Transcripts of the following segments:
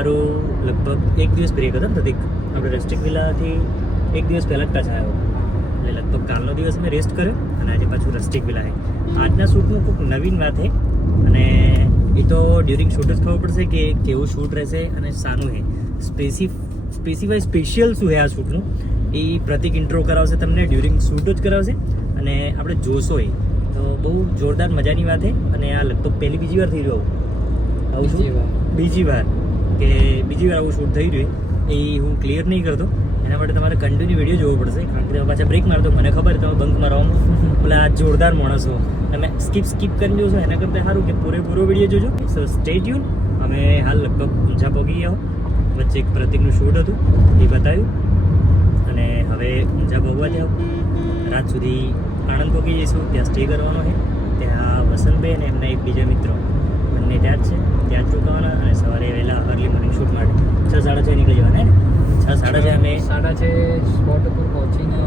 અમારું લગભગ 1 દિવસ બ્રેક હતો ને પ્રતિક. આપણે રસ્ટિક વિલાથી 1 દિવસ પહેલાં જ પાછા આવ્યો, એટલે લગભગ કાલનો દિવસ મેં રેસ્ટ કર્યો અને આજે પાછું રસ્ટિક વિલા છે. આજના શૂટમાં ખૂબ નવીન વાત છે અને એ તો ડ્યુરિંગ શૂટ જ ખબર પડશે કે કેવું શૂટ રહેશે અને શાનું છે, સ્પેશિયલ શું છે આ શૂટનું એ પ્રતિક ઇન્ટ્રો કરાવશે તમને, ડ્યુરિંગ શૂટ જ કરાવશે અને આપણે જોશો એ તો બહુ જોરદાર મજાની વાત છે. અને આ લગભગ બીજી વાર થઈ રહ્યું આવું શૂટ, બીજી વાર આવું શૂટ થઈ રહ્યું એ હું ક્લિયર નહીં કરતો. એના માટે તમારે કન્ટિન્યુ વિડીયો જોવો પડશે, કારણ કે તમે પાછા બ્રેક મારતો મને ખબર તમે બંક મારવામાં પેલા જોરદાર માણસો તમે સ્કીપ કરીને જોશો એના કરતાં સારું કે પૂરેપૂરો વિડીયો જોજો. સો સ્ટે ટ્યુન. અમે હાલ લગભગ ઊંઝા પહોંચી ગયા, વચ્ચે એક પ્રતિકનું શૂટ હતું એ બતાવ્યું અને હવે ઊંઝા પહોંચવા જાઓ. રાત સુધી આણંદ પહોંચી જઈશું, ત્યાં સ્ટે કરવાનો છે. ત્યાં વસંતભાઈ અને એમના એક બીજા મિત્રો બંને ત્યાં જ છે, ત્યાં જ રોકાવાના અને સવારે વહેલા અર્લી મોર્નિંગ શૂટ માટે 6:30 નીકળી જવાના ને 6:30 અમે 6:30 સ્પોટ ઉપર પહોંચીને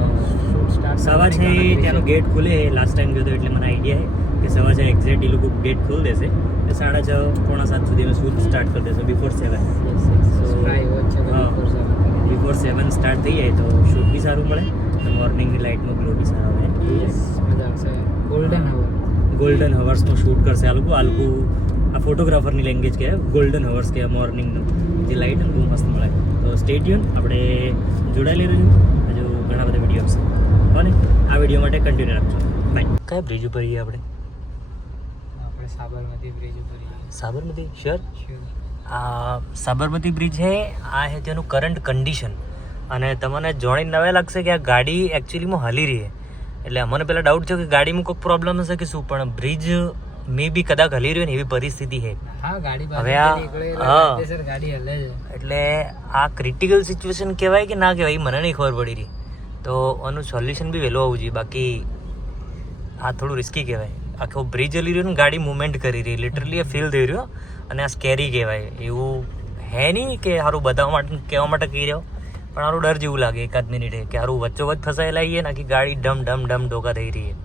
શૂટ સ્ટાર્ટ. 6:30 ત્યાંનો ગેટ ખુલે, લાસ્ટ ટાઈમ ગયો હતો એટલે મને આઈડિયા છે કે 6:30 એક્ઝેક્ટ એ લોકો ગેટ ખોલી દેશે એટલે 6:30 પોણા 7 સુધીમાં શૂટ સ્ટાર્ટ કરી દેશે, બિફોર 7. બિફોર 7 સ્ટાર્ટ થઈ જાય તો શૂટ બી સારું મળે અને મોર્નિંગની લાઇટનો ગ્લો બી સારો આવે. મજા આવશે. ગોલ્ડન હવર્સનું શૂટ કરશે આ લોકો. આ ફોટોગ્રાફરની લેંગ્વેજ કહેવાય, ગોલ્ડન હવર્સ કહેવાય મોર્નિંગનું, જે લાઇટ બહુ મસ્ત મળે. તો સ્ટે ટ્યુન, આપણે જોડાયેલી રહ્યું, હજુ ઘણા બધા વિડીયો આવશે અને આ વિડીયો માટે કન્ટિન્યુ રાખજો. બાય. કયા બ્રિજ ઉપર છીએ આપણે? સાબરમતી બ્રિજ ઉપર. સાબરમતી શ્યોર. આ સાબરમતી બ્રિજ છે, આ છે તેનું કરંટ કન્ડિશન. અને તમને જોઈને નવે લાગશે કે આ ગાડી એકચ્યુઅલીમાં હલી રહી છે, એટલે અમને પહેલાં ડાઉટ થયો કે ગાડીમાં કોઈ પ્રોબ્લેમ હશે કે શું, પણ બ્રિજ મે બી કદાચ હલી રહ્યો ને એવી પરિસ્થિતિ છે હવે. ગાડી હલે છે એટલે આ ક્રિટિકલ સિચ્યુએશન કહેવાય કે ના કહેવાય એ મને નહીં ખબર પડી રહી. તો આનું સોલ્યુશન બી વહેલું આવવું જોઈએ, બાકી આ થોડું રિસ્કી કહેવાય. આખો બ્રિજ હલી રહ્યો ને ગાડી મુવમેન્ટ કરી રહી, લિટરલી એ ફીલ થઈ રહ્યો અને આ સ્કેરી કહેવાય. એવું હે નહીં કે સારું બતાવવા માટે કહેવા માટે કહી રહ્યો, પણ સારું ડર જેવું લાગે એકાદ મિનિટે કે સારું વચ્ચોવચ્ચ ફસાયેલા આવીએ ને આખી ગાડી ડમ ડમ ડમ ડોકા થઈ રહી છે.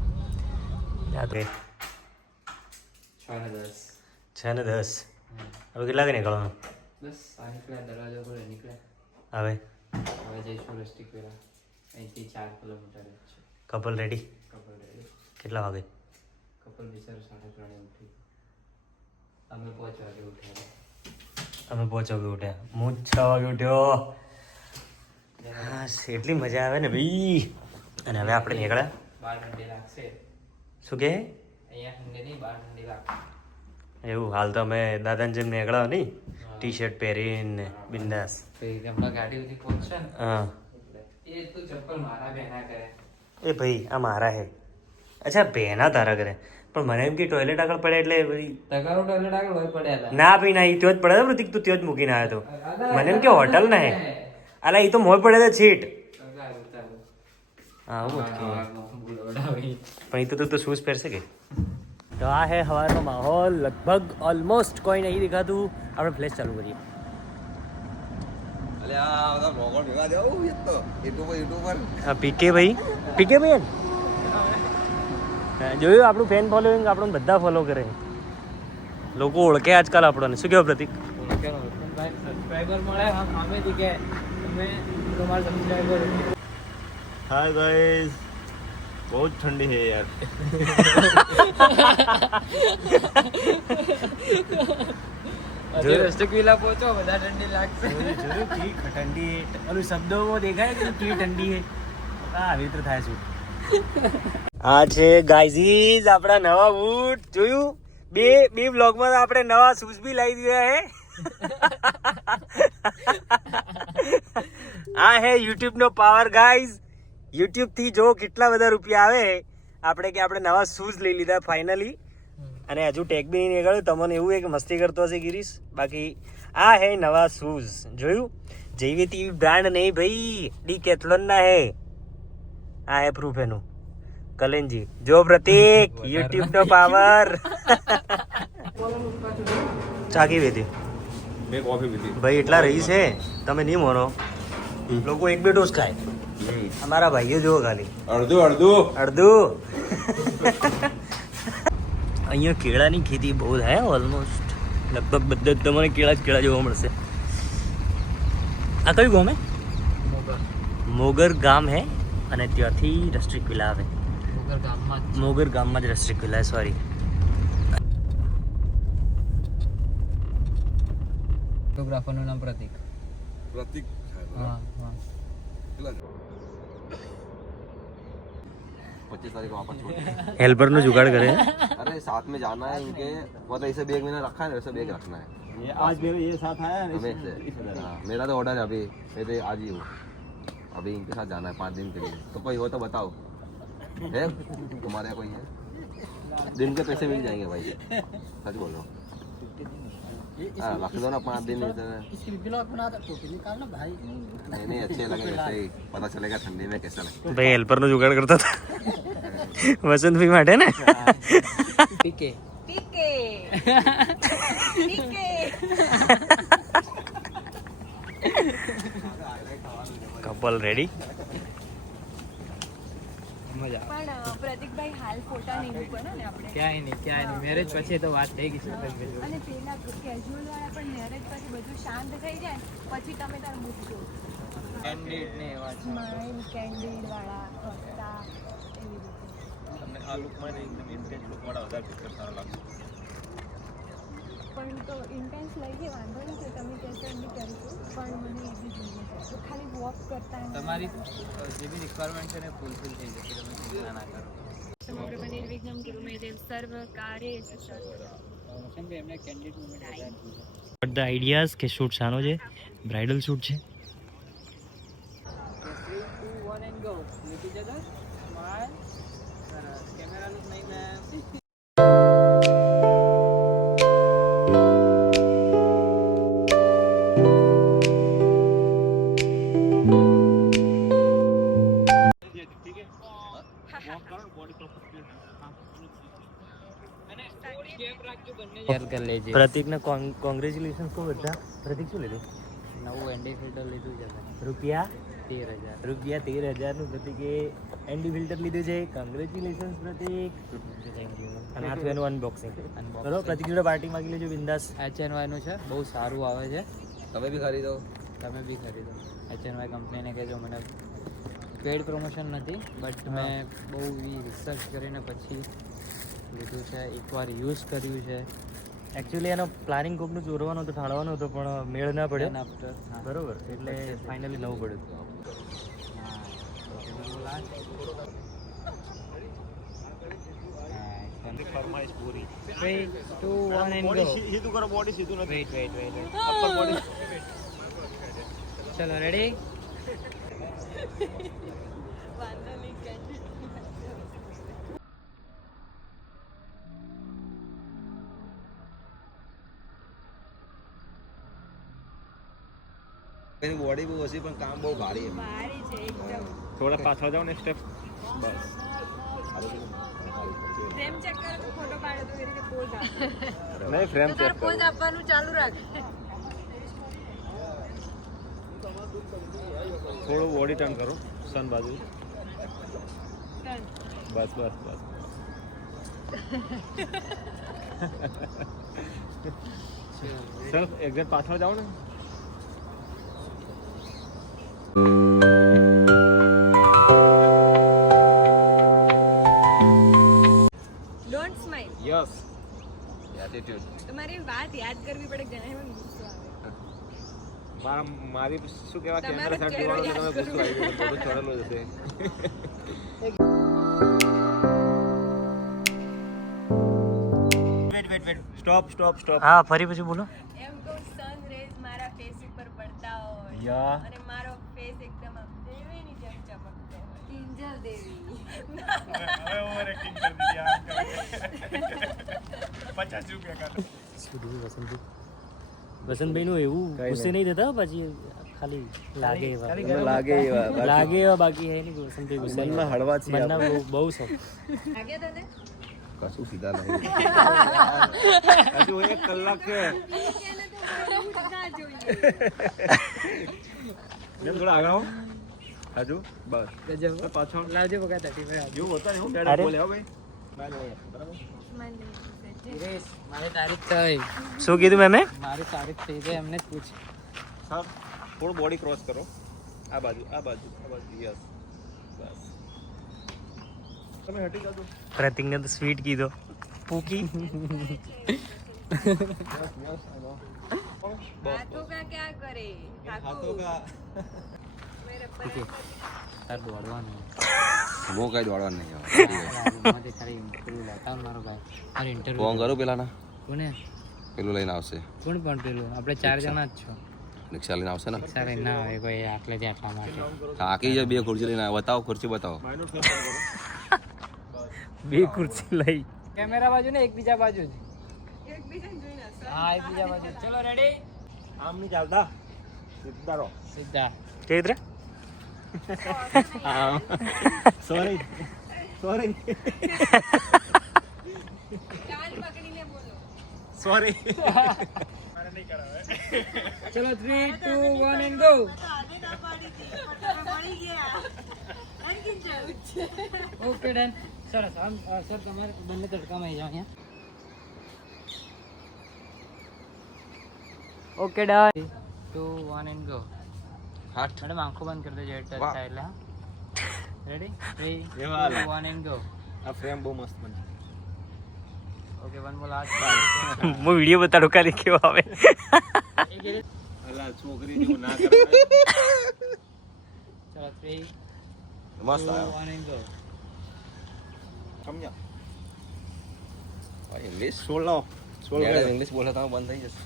6:10 હવે કેટલા વાગે નીકળવાનું? બસ આ નીકળ્યા, દરવાજા પર નીકળ્યા. હવે જઈશું રસ્ટિક વિલા, અહીંથી 4 કિલોમીટર છે. Couple ready? Couple ready. કેટલા વાગે? કપલ બિચારો 3:30 ઉઠી, અમે 5 વાગે ઉઠ્યા. અમે 5 વાગે ઉઠ્યા, હું 6 વાગે ઉઠ્યો. હા, એટલી મજા આવે ને ભાઈ. અને હવે આપણે નીકળ્યા. બહાર ઠંડી લાગશે. શું કહે? અહીંયા ઠંડી નહીં, બહાર ઠંડી લાગશે. એવું હાલ તો અમે દાદાને જેમ નીકળ્યા નહીં, ટી-શર્ટ પહેરીને બિંદાસ. હમણાં ગાડી સુધી પહોંચશે ને. હા, એ તો ચપ્પલ મારા બેના કરે. એ ભાઈ આ મારા હે. અચ્છા બેના તારા કરે, પણ મને એમ કે ટોયલેટ આગળ પડે એટલે ભાઈ તગારો ટોયલેટ આગળ હોય પડ્યા હતા. ના ભાઈ ના, એ ત્યાં જ પડે પ્રતિક, તું ત્યાં જ મૂકીને આવ્યો હતો. મને એમ કે હોટલ ના હે, અલા એ તો મોય પડે તો છીટ. હા પણ એ તો શૂઝ પહેરશે કે. તો આ હે હવાનો માહોલ, લગભગ ઓલમોસ્ટ કોઈ નહીં દેખાતું. આપણે ફ્લેશ ચાલુ કરીએ. પીકે ભાઈ જોયું આપણું ફેન ફોલોઈંગ, આપણને બધા ફોલો કરે, લોકો ઓળખે આજકાલ આપણને. શું કહેવું પ્રતિક? સબસ્ક્રાઇબર મળે સામેથી કે તમે તમારા સબસ્ક્રાઇબર. हाय गाइस, बहुत ठंडी है यार. રસ્ટિક વિલા પહોંચો, બધા ઠંડી લાગશે. ઠંડી ઓલું શબ્દોમાં દેખાય કે કેવી ઠંડી છે. આવી રીતે થાય છે. આ છે ગાઈઝીસ આપણા નવા બૂટ. જોયું? બે બ્લોગમાં આપણે નવા શૂઝ બી લાવી દીધા હે. આ હે યુટ્યુબ નો પાવર ગાઈઝ. યુટ્યુબ થી જો કેટલા બધા રૂપિયા આવે. આપણે નવા શૂઝ લઈ લીધા ફાઇનલી, અને હજુ ટેગ બી નહીં નીકળ્યું. તમને એવું એક મસ્તી કરતો હશે ગિરીશ, બાકી આ હે નવા શૂઝ. જોયું? જેવી તેવી બ્રાન્ડ નહીં ભાઈ, ડીકેથલોન ના હે. આ હે પ્રૂફ એનું કલેનજી. જો પ્રતિક, યુટ્યુબ નો પાવર. ચાકી વેધી मैं कॉफी पीती. ભાઈ એટલા રહી છે તમે નહીં મોનો. લોકો 1-2 ડોઝ ખાય. અમારા ભાઈઓ જુઓ ખાલી અડધું. અહીંયા કેળાની ખેતી બહુ થાય ઓલમોસ્ટ. લગભગ બધા જ તમને કેળા જોવા મળશે. આ કયું ગામ હે? મોગર મોગર ગામ હે અને ત્યાંથી રસ્ટ્રિક વિલા આવે. મોગર ગામમાં જ મોગર ગામમાં જ રસ્ટ્રિક વિલા, સોરી. ફોટોગ્રાફરનું નામ પ્રતિક. प्रतीक હા હા 25 तारीख को वापस छोड़ હેલ્પરનો જુગાડ કરે. अरे साथ में जाना है इनके मतलब ऐसे बैग मैंने रखा है वैसे बैग रखना है ये आज मेरे ये साथ आया है हमें से हाँ, मेरा तो ऑर्डर है अभी मैं तो आज ही हूँ अभी इनके साथ जाना है 5 दिन के लिए तो कोई हो तो बताओ है तुम्हारे यहाँ कोई है दिन के पैसे मिल जाएंगे भाई सच बोल रहा हूँ हाँ, रख दो ना 5 दिन इधर इसकी ब्लॉग बना दो फोटो निकालना भाई. नहीं नहीं अच्छे लगे वैसे ही पता चलेगा ठंडी में कैसा लगता ભાઈ હેલ્પરનો જુગાડ કરતા હતા વસંતભાઈ માટે ને. PK PK PK couple ready. મજા પણ પ્રતિકભાઈ હાલ ફોટા નહીં મૂકવાના ને આપણે ક્યાંય નહીં મેરેજ પછી તો વાત થઈ ગઈ છે અને પેલા કેઝ્યુઅલ વાળા પણ મેરેજ પછી બધું શાંત થઈ જાય પછી તમે તાર મૂકશો કેન્ડિડ ને એવા છે. સ્માઇલ કેન્ડિડ વાળા હસતા એવી રીતે તમને આ લુકમાં એકદમ ઇન્ટેન્સ લુક વાળા વધારે પિક્ચર સારા લાગશે. પણ તો ઇન્ટેન્સ લઈએ વાંધો નથી તમે કહેશો એમની કરીશું પણ મને એવી જોઈએ છે તો ખાલી વોક કરતા અને તમારી જે બી રિક્વાયરમેન્ટ છે ને ફૂલફિલ થઈ જશે તમે ચિંતા ના કરો. સમગ્ર નિર્વિઘ્નમ કુરુ મે દેવ સર્વ કાર્યેષુ સર્વદા એમને કેન્ડિડ મુમેન્ટ વધારે બટ ધ આઈડિયાઝ કે શૂટ શાનો છે? બ્રાઇડલ શૂટ છે. 3, 2, 1 and go. Look each other. Smile. Camera look like that. कर लेजे પ્રતિકને કોંગ્રેચ્યુલેશન્સ કહો બધા. પ્રતિક શું લીધું? નવું એન્ડી ફિલ્ટર લીધું છે રૂપિયા 13,000 રૂપિયા 13,000નું પ્રતિકે એન્ડી ફિલ્ટર લીધું છે. Congratulations Pratik. Thank you. અને આ થયું એનું અનબોક્સિંગ. Unboxing. બરોબર, પ્રતિક જોડે પાર્ટી માંગી લેજો બિંદાસ. HNY નું છે બહુ સારું આવે છે તમે भी खरीदो તમે બી ખરીદો HNY કંપનીને કહેજો મને પેડ પ્રમોશન નથી બટ મેં બહુ રિસર્ચ કરીને પછી લીધું છે એકવાર યુઝ કર્યું છે એકચ્યુઅલી એનો પ્લાનિંગ કોકનું ચોરવાનો હતો, ઠાળવાનો હતો પણ મેળ ના પડ્યો. Then after, હા. બરોબર, એટલે ફાઇનલી નવું પડ્યું. ફરમાઈશ પૂરી. 3, 2, 1 and go. સીધું કરો, બોડી સીધું નથી. Wait. અપર બોડી ચલો રેડી વાંધો નહીં કેન્ડિડ એની બોડી બહુ ઓછી પણ કામ બહુ ભારી છે ભારી છે એકદમ થોડા પાછળ જાઓ ને સ્ટેપ. બસ ફ્રેમ ચેક કરો તો ફોટો પાડો તો એ રીતે પોઝ આપો નહીં ફ્રેમ ચેક કરો. પોઝ આપવાનું ચાલુ રાખ થોડું બોડી ટર્ન કરો સન બાજુ. Done. બસ સર એક્ઝેક્ટ પાછળ જાઓ ને. Don't smile yes. એટીટ્યુડ તમારી વાત યાદ કરવી પડે ઘણા એમાં ગુસ્સો આવે મારી શું કહેવાય તમારો કેમેરા સાથે ચહેરો જોવાનો યાદ તમે ગુસ્સો આવી ગયો, થોડું ચડેલો જશે. સ્ટોપ. હા, ફરી પછી બોલો. એમ તો સન રેઝ મારા ફેસ ઉપર પડતા હોય યા. અને મારો ફેસ એકદમ આમ દેવીની જેમ ચમકતો હોય કિંજલ દેવી હવે ઓવર એક્ટિંગ કરી દીધી આ કરે. 50 રૂપિયા કાઢો. વસંતભાઈનું એવું કઈ ગુસ્સે નહીં થતા પછી ખાલી લાગે એવા લાગે એવા બાકી હે નહીં વસંતભાઈ ગુસ્સે મનમાં હળવા છીએ મનના બહુ શોખ. લાગે તને કશું સીધા નહીં હજુ 1 કલાક છે. એને તો બહુ ના જોઈએ જેમ થોડા આગળ આવો. હજુ બસ ગજબ પાછળ લાવજો બગા 30 મિનિટ જેવું હોતા ને હું અરે. ડેડ બોલે હો ભાઈ. મને સુરેશ મારી તારીખ થઈ શું કીધું મેમે? મારી તારીખ થઈ ગઈ એમને જ પૂછ સર થોડું બોડી ક્રોસ કરો આ બાજુ યસ બસ તમે હટી જાઓ प्रतीक ने तो स्वीट की दो पूकी हाथों का क्या करे हाथों का તાર દોડવાનું वो कहीं दौड़वा नहीं है માંથી ખાલી પેલું લેતા આવ મારો ભાઈ મારે फोन ઇન્ટરવ્યુ करो पेला ना કોને पेलू लઈને આવશે કોણ પણ પેલું આપણે 4 જણા જ છો રિક્ષા લઈને આવશે ને ચાલે ના હોય કોઈ આટલેથી આટલા માટે થાકી જાય બે ખુરશી લઈને આવ્યો. બતાવો ખુરશી બતાવો માઇનોર ફેર કરો બે कुर्सी लई કેમેરા બાજુ ને એકબીજા બાજુ જ એકબીજાને જોઈને હસો. હા એકબીજા બાજુ ચલો રેડી આમ નહીં ચાલતા સીધા રહો સીધા के इधर સોરી કાન પકડીને બોલો સોરી ચલો 3 2 1 એન્ડ ગો ઓકે ડન સરસ આમ સર તમારે બંને તડકામાં આવી જાઓ અહીંયા ઓકે ડન 2 1 એન્ડ ગો હાથ મેડમ આંખો બંધ કરી દેજો એટલે વાહ. થાય એટલે હા રેડી 3 એવા 2 1 એન્ડ ગો આ ફ્રેમ બહુ મસ્ત બની ઓકે વન મોર લાસ્ટ वो वीडियो बताड़ो खाली क्यों आवे અલા છોકરી જેવું ના કરે ચલો 3 મસ્ત 2 આવ્યો 1 એન્ડ ગો સમજ્યા ભાઈ ઇંગ્લિશ સોળ લાવો સોળ મેડમ ઇંગ્લિશ બોલે તો બંધ થઈ જશે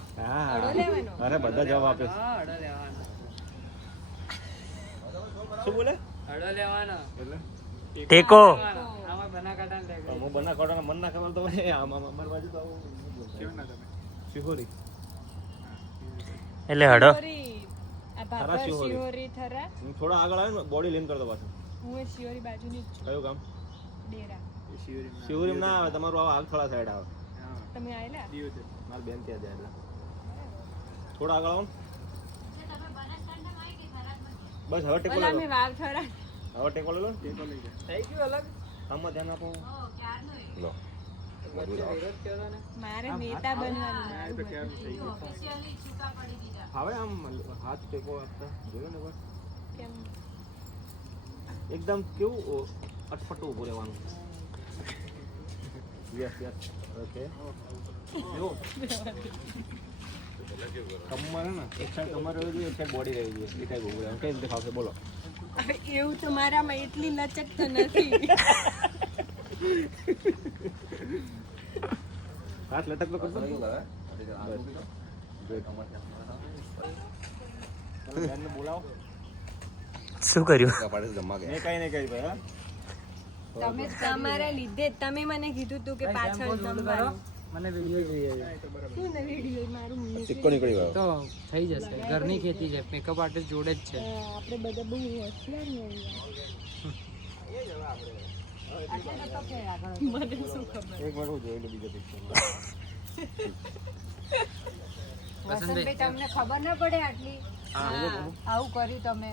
અડો લેવાનો અરે બધા જવાબ આપે છે. હા અડો લેવાનો શું બોલે અડો લેવાનો એટલે टेको આમાં બના કાઢાને લે હું બના કાઢવાનો મન ના ખબર તો આમ અમાર બાજુ તો આવું કેવું ના તમે શિહોરી એટલે હડો શિહોરી. આ થરા બાબર શિહોરી. શિહોરી થરા હું થોડા આગળ આવે ને બોડી લેન કરતો પાછું હું એ શિહોરી બાજુની જ છું કયું કામ ડેરા શિહોરી ના આવે તમારું આવા આગથળા સાઈડ આવે તમે આયેલા મારી બેન ત્યાં જાય એટલે થોડા આગળ આવો ને. બસ હવે ટેકો ઓલા લે મેં વાવ થરા હવે ટેકો લે લો થઈ ગયું અલગ આમાં ધ્યાન આપો લો વચ્ચે વિરોધ કર્યો ને મારે નેતા બનવાનું મારું બધું. હવે આમ હાથ ટેકો આપતા જોયું ને બસ કેમ એકદમ કેવું અટપટું ઊભું રહેવાનું યસ ઓકે જો કમર હે ને એક સાઈડ કમર રહેવી જોઈએ એક સાઈડ બોડી રહેવી જોઈએ એ ટાઈપ ઊભું રહેવાનું કઈ રીતે ફાવશે બોલો એવું તો મારામાં એટલી લચક તો નથી હાથ લટક તો કરતો કેવું કરે તમે બેનને બોલાવો શું કર્યું કપાડે જમવા ગયા મેં કઈ નહીં કહી ભાઈ તમે તમારા લીધે જ તમે મને કીધું તું કે પાછળ જમવાનું મને વિડિયો જોઈએ શું ને વિડીયો મારું સિક્કો નીકળી ગયો તો થઈ જશે ઘરની ખેતી છે મેકઅપ આર્ટિસ્ટ જોડે જ છે આપણે બધા બહુ હોશિયાર ને મને શું ખબર એક વાર હું જોઈ લો બીજો પિક્ચર વસંતભાઈ તમને ખબર ના પડે આટલી આવું કર્યું તમે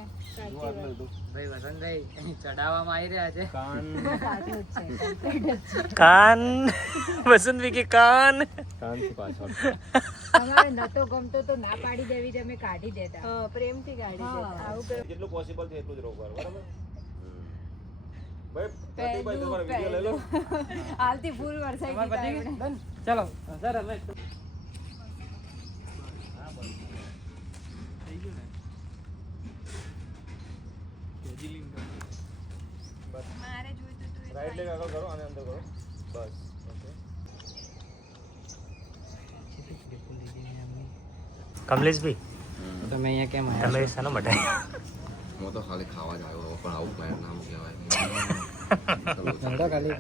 ભાઈ વસંતભાઈ ચડાવવામાં આવી રહ્યા છે कान वसंत विकी कान કાનથી પાછળ તમારે નતો ગમતો તો ના પાડી દેવી તમે કાઢી દેતા પ્રેમથી કાઢી દેતા આવું જેટલું પોસિબલ છે એટલું જ રોકવાનું બરાબર ભાઈ પ્રતિકભાઈ તમારો વિડિયો લઈ લો હાલથી ફૂલ વરસાઈ તમારે ગઈ પતી ગયું? ચલો સર હવે મારે જોઈતું હતું રાઈટ લેગ આગળ કરો અને અંદર કરો બસ ઓકે कमलेश भाई તમે અહીંયા કેમ તમે શાનો માટે હું તો ખાલી ખાવા જ આવ્યો પણ આવું પ્લાન નામ કહેવાય ધંધો ખાલી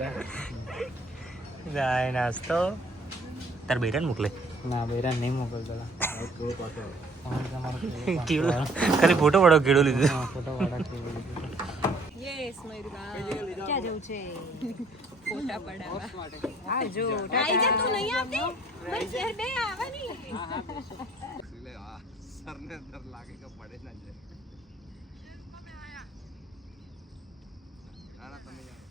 જાય નાસ્તો તાર બેટા મોકલે ના બેરા નહીં મોકલતો તમારો કીડો ખાલી ફોટો વાળો કીડો લીધો ફોટો વાળા કેવું લીધું યસ મયુરબા ક્યાં જવું છે ફોટા પડાવવા માટે હા જો આઈ જા તું નહીં આવતી બસ શેર બે આવવાની એટલે આ સરને ડર લાગે કે પડે ના જાય ના ના તમે જાઓ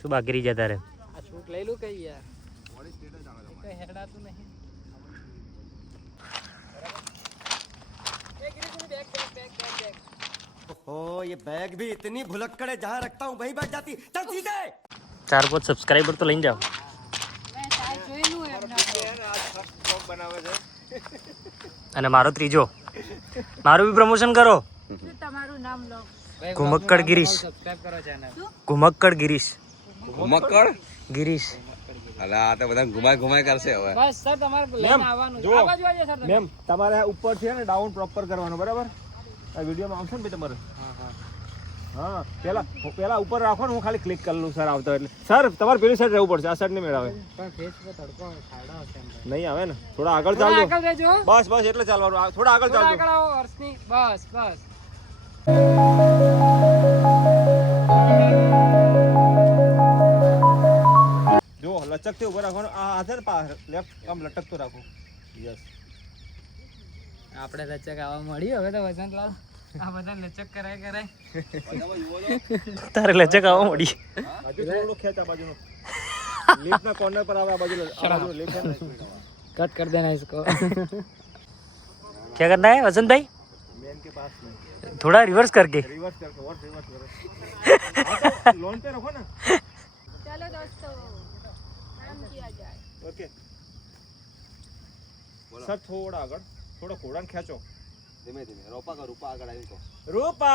શું બાકી રહી જતા રે આ શૂટ લઈ લઉં કઈ યાર બોડી સ્ટેટસ આવે કઈ હેડાતું નહીં ओ ये बैग भी इतनी भुलक्कड़ है जहाँ रखता हूँ वहीं बैठ जाती चल सीधे 4-5 સબસ્ક્રાઇબર તો લઈને જાઓ. મેં સાહેબ જોયેલું એમના બ્લોગ બનાવે છે. અને મારો ત્રીજો, મારું બી પ્રમોશન કરો. શું તમારું નામ લો ઘુમક્કડ ગિરીશ. સબસ્ક્રાઇબ કરો ચેનલ. ઘુમક્કડ ગિરીશ. ઘુમક્કડ ગિરીશ. અલા આ તો બધા ઘુમાય કરશે હવે. બસ સર તમારે લઈને આવવાનું છે. આ બાજુ આવજો સર તમે. મેમ તમારે ઉપર છે ને ડાઉન પ્રોપર કરવાનું બરાબર. આ વિડીયોમાં આવશે ને ભાઈ તમારે. હા પેલા ઉપર રાખો ને, હું ખાલી ક્લિક કરી લઉં સર આવતો એટલે. સર તમારે પેલી સાઈડ રહેવું પડશે, આ સાઈડ નહીં મેળવે. પણ ફેસ પર તડકો ખાડા હશે એમ. નહીં આવે ને, થોડા આગળ થોડા ચાલજો. આગળ રહેજો. બસ એટલે ચાલવાનું, થોડા આગળ થોડા ચાલજો. આગળ આવો હર્ષની. બસ બસ. જો લચકથી ઉભો રાખવાનું, આ હાથે લેફ્ટ આમ લટકતો રાખો. યસ. આપણે લચક આવવા મળી હવે તો વસંતલાલ. આ બધા લચક કરાય. તારે લચક આવવા મળી. બાજુ થોડો ખેંચ, આ બાજુનો લિફ્ટના કોર્નર પર આવે, આ બાજુ લિફ્ટ है ना. कट कर देना इसको. क्या करना है वसंत भाई? मेन के पास में थोड़ा रिवर्स करके. रिवर्स करके और रिवर्स करो. लोन पे रखो ना. चलो दोस्तों काम किया जाए ओके सर, थोड़ा આગળ, થોડો ઘોડાને ખેંચો. ધીમે રૂપા આગળ આવી તો રૂપા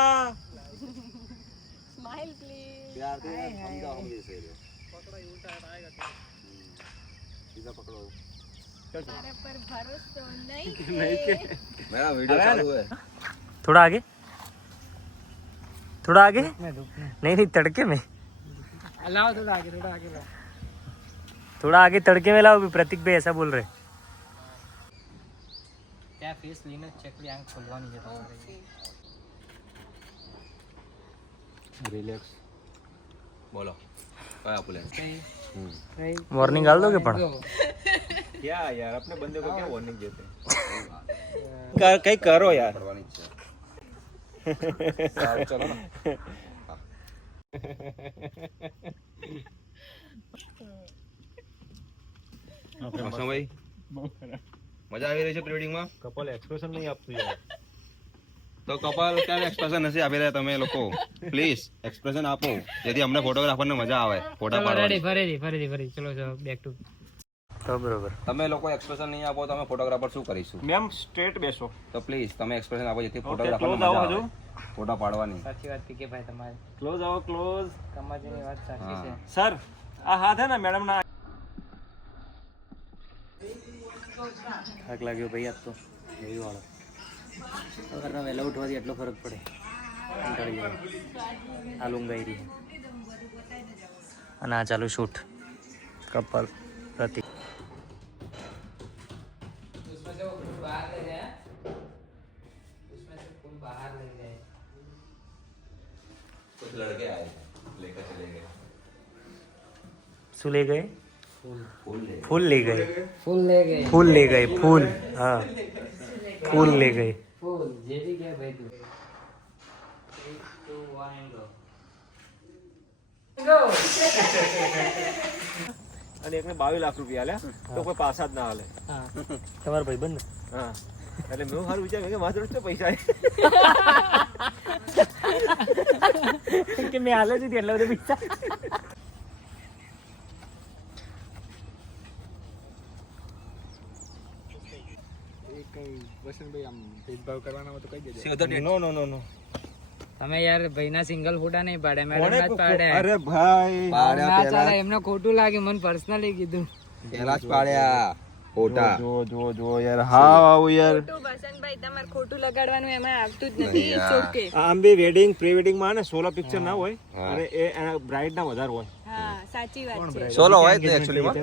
स्माइल प्लीज પ્યારથી સમજાવો હમ જैसे સીધા પકડો. तुम्हारे पर भरोसा नहीं नहीं के मेरा वीडियो चालू है. थोड़ा आगे. नहीं तड़के में. लाओ थोड़ा आगे लाओ. थोड़ा आगे तड़के में लाओ. प्रतीक भाई ऐसा बोल रहे. क्या फेस लेने चेकली आंख खोलवानी है તમારે. રિલેક્સ બોલો કયા આપું લે. वार्निंग डाल दोगे पण. क्या यार, अपने बंदे को क्या वार्निंग देते हैं. कहीं करो यार. કરવાની છે. સારું, ચલો ને. ભાઈ મજા આવી રહી છે પ્રીવેડિંગમાં. કપલ એક્સપ્રેશન નહીં આપતું યાર. તો કપાલ ક્યાં એક્સપ્રેશન નથી આપી રહ્યા તમે લોકો. પ્લીઝ એક્સપ્રેશન આપો જેથી અમને ફોટોગ્રાફરને મજા આવે ફોટા પાડવાની. ફરીથી ચલો બેક ટુ. તો બરોબર. તમે લોકો એક્સપ્રેશન નહીં આપો તો અમે ફોટોગ્રાફર શું કરીશું. મેમ સ્ટ્રેટ બેસો. તો પ્લીઝ તમે એક્સપ્રેશન આપો જેથી Okay, ફોટોગ્રાફરને close મજા આવો આવે હજુ. ફોટા પાડવાની. સાચી વાત પીકે ભાઈ તમારી. ક્લોઝ આવો, ક્લોઝ. કમાજીની વાત સાચી છે. સર આ હાથ હે ને મેડમ ના. થાક લાગ્યો ભાઈ આજ તો એવી વાળો. સવારના વહેલા ઉઠવાથી એટલો ફરક પડે. કંટાળી જાય. આ લુંગાઈ રહી. અને આ ચાલુ શૂટ. કપલ પ્રતીક. उसमें से वो फूल बाहर ले गए. उसमें से फूल बाहर ले गए. कुछ लड़के आए लेकर चले गए. શું લઈ ગए? फूल ले फूल ले गए. फूल ले गए. फूल ले गए. फूल. हाँ फूल ले गए. फूल जे भी क्या भाई तू. 3, 2, 1 and go. અને એકને 22 લાખ રૂપિયા આલ્યા તો કોઈ પાસા જ ના હાલે. हाँ. તમારો ભાઈબંધ. હા એટલે મેં સારું વિચાર્યું કે મારા જોડે તો પૈસા કે મેં હાલે જ એટલે બધા પૈસા. નો નો નો નો. તમે યાર ભાઈના સિંગલ ફોટા નહીં પાડે મેડમ જ પાડે. અરે ભાઈ ના ચાલે એમને ખોટું લાગે મને પર્સનલી કીધું. પેલા જ પાડ્યા ફોટા. જો યાર હા આવું યાર. ખોટું વસંતભાઈ તમારે ખોટું લગાડવાનું એમાં આવતું જ નથી. યાર. It's okay. આમ બી વેડિંગ પ્રી વેડિંગ માં ને સોલો પિક્ચર ના હોય હા. અને એ બ્રાઇડ ના વધારે હોય. હા સાચી વાત છે. સોલો હોય તે એકચ્યુઅલી માં.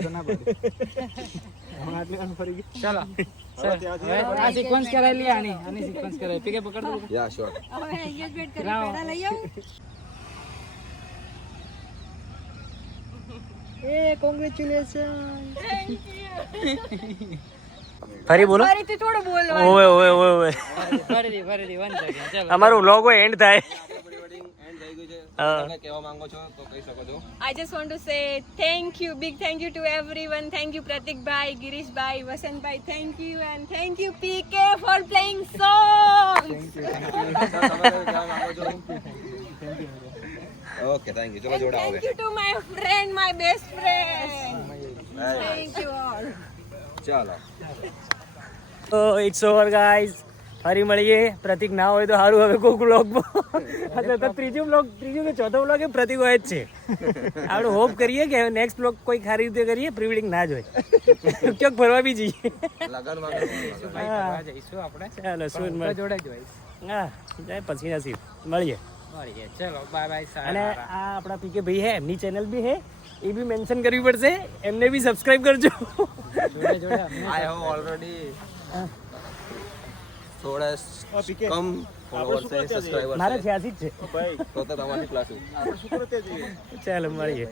ચાલો આ સિક્વન્સ કરાવી લે. આની સિક્વન્સ કરાવી પીકે પકડ દો. યા શ્યોર. હવે એન્ગેજમેન્ટ કરી લાવો. પહેલા લઈ આવું. એ કોંગ્રેચ્યુલેશન. ફરી બોલો. ફરીથી થોડું બોલવાનું. ઓવે ઓવે ઓવે ઓવે. ફરીથી 1 સેકન્ડ ચાલો. અમારું વ્લોગ એન્ડ થાય. થઈ ગયું છે હા. તમે કહેવા માંગો છો તો કહી શકો છો. I just want to say thank you, big thank you to everyone. Thank you Pratik bhai, Girish bhai, Vasant bhai. Thank you and thank you PK for playing songs. Sir, તમે કહેવા માંગો છો? Okay, thank you. ચલો And જોડાઓ thank you to my friend, my best friend. Thank you all. ચાલો. તો it's over guys, ફરી મળીએ. પ્રતિક ના હોય તો સારું. હવે કોઈ બ્લોગમાં એટલે તો ત્રીજું કે ચોથો બ્લોગ એ પ્રતિક હોય જ છે. આપણે હોપ કરીએ કે નેક્સ્ટ બ્લોગ કોઈ સારી રીતે કરીએ, પ્રી વેડિંગ ના જ હોય. ક્યાંક ફરવા બી જઈએ. લગનમાં ભાઈ ફરવા જઈશું આપણે. ચાલો પણ હું શું તો જોડે જ હોઈશ. હા, જાય પછી નસીબ મળીએ. મળીએ. ચલો બાય બાય. અને આ આપણા પીકે ભાઈ હે, એમની ચેનલ બી હે, એ બી મેન્શન કરવી પડશે. એમને બી સબસ્ક્રાઇબ કરજો. જોડે જોડે અમને આઈ હેવ ઓલરેડી થોડા કમ ફોલોવર્સ છે, સબસ્ક્રાઇબર્સ મારે છે. 86 જ છે. ભાઈ તો તમારી ક્લાસ આપણે શું કરો ત્યાં જઈએ ચાલો મળીએ.